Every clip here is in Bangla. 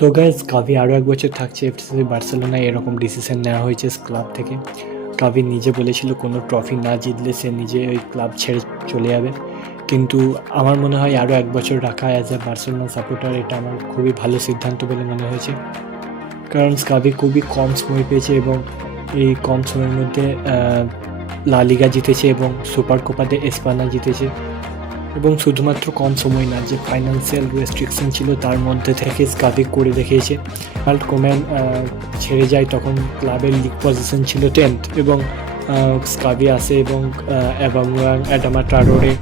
তো গাইজ কাভি আরও এক বছর থাকছে এফসি বার্সেলোনায়, এরকম ডিসিশন নেওয়া হয়েছে ক্লাব থেকে। কাভি নিজে বলেছিল কোনো ট্রফি না জিতলে সে নিজে ওই ক্লাব ছেড়ে চলে যাবে, কিন্তু আমার মনে হয় আরও এক বছর রাখা অ্যাজ এ বার্সেলোনা সাপোর্টার এটা আমার খুবই ভালো সিদ্ধান্ত বলে মনে হয়েছে। কারণ কাভি খুবই কম সময় পেয়েছে এবং এই কম সময়ের মধ্যে লা লিগা জিতেছে এবং সুপার কোপা দে এসপানা জিতেছে, এবং শুধুমাত্র কম সময় না, যে ফাইন্যান্সিয়াল রেস্ট্রিকশন ছিল তার মধ্যে থেকে স্কাভি করে দেখিয়েছে। রোনাল্ড কোম্যান ছেড়ে যায় তখন ক্লাবের লিগ পজিশন ছিল 10th, এবং স্কাভি আসে এবং অ্যাডামা ট্রাওরে,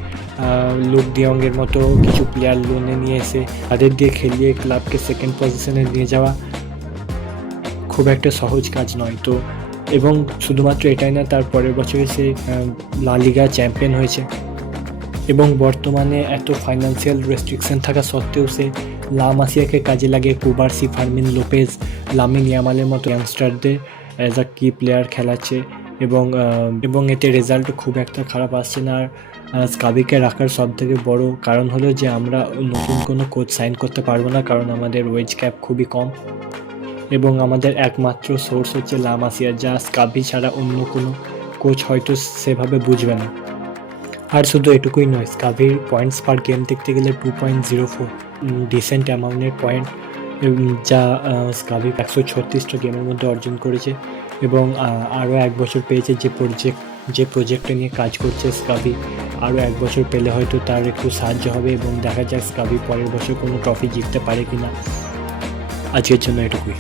লুক ডিয়ংয়ের মতো কিছু প্লেয়ার লোনে নিয়ে এসে তাদের দিয়ে খেলিয়ে ক্লাবকে সেকেন্ড পজিশনে নিয়ে যাওয়া খুব একটা সহজ কাজ নয়। তো এবং শুধুমাত্র এটাই না, তার পরের বছরে সে লা লিগা চ্যাম্পিয়ন হয়েছে, এবং বর্তমানে এত ফাইন্যান্সিয়াল রেস্ট্রিকশন থাকা সত্ত্বেও সে লা মাসিয়াকে কাজে লাগে কুবার্সি, ফার্মিন লোপেজ, লামিন ইয়ামালের মতো ইয়াংস্টারদের অ্যাজ আ কি প্লেয়ার খেলাচ্ছে, এবং এতে রেজাল্টও খুব একটা খারাপ আসছে না। আর স্কাভিকে রাখার সবথেকে বড় কারণ হলো যে আমরা নতুন কোনো কোচ সাইন করতে পারবো না, কারণ আমাদের ওয়েজ ক্যাপ খুবই কম, এবং আমাদের একমাত্র সোর্স হচ্ছে লা মাসিয়া, যা স্কাভি ছাড়া অন্য কোনো কোচ হয়তো সেভাবে বুঝবে না। আর শুধু এটুকুই নয়, স্কাভির পয়েন্টস পার গেম দেখতে গেলে 2.04, ডিসেন্ট অ্যামাউন্টের পয়েন্ট, যা স্কাভি 136টা গেমের মধ্যে অর্জন করেছে, এবং আরও এক বছর পেয়েছে যে প্রজেক্টটা নিয়ে কাজ করছে স্কাভি। আরও এক বছর পেলে হয়তো তার একটু সাহায্য হবে, এবং দেখা যাক স্কাভি পরের বছর কোনো ট্রফি জিততে পারে কিনা। আজকের জন্য এটুকুই।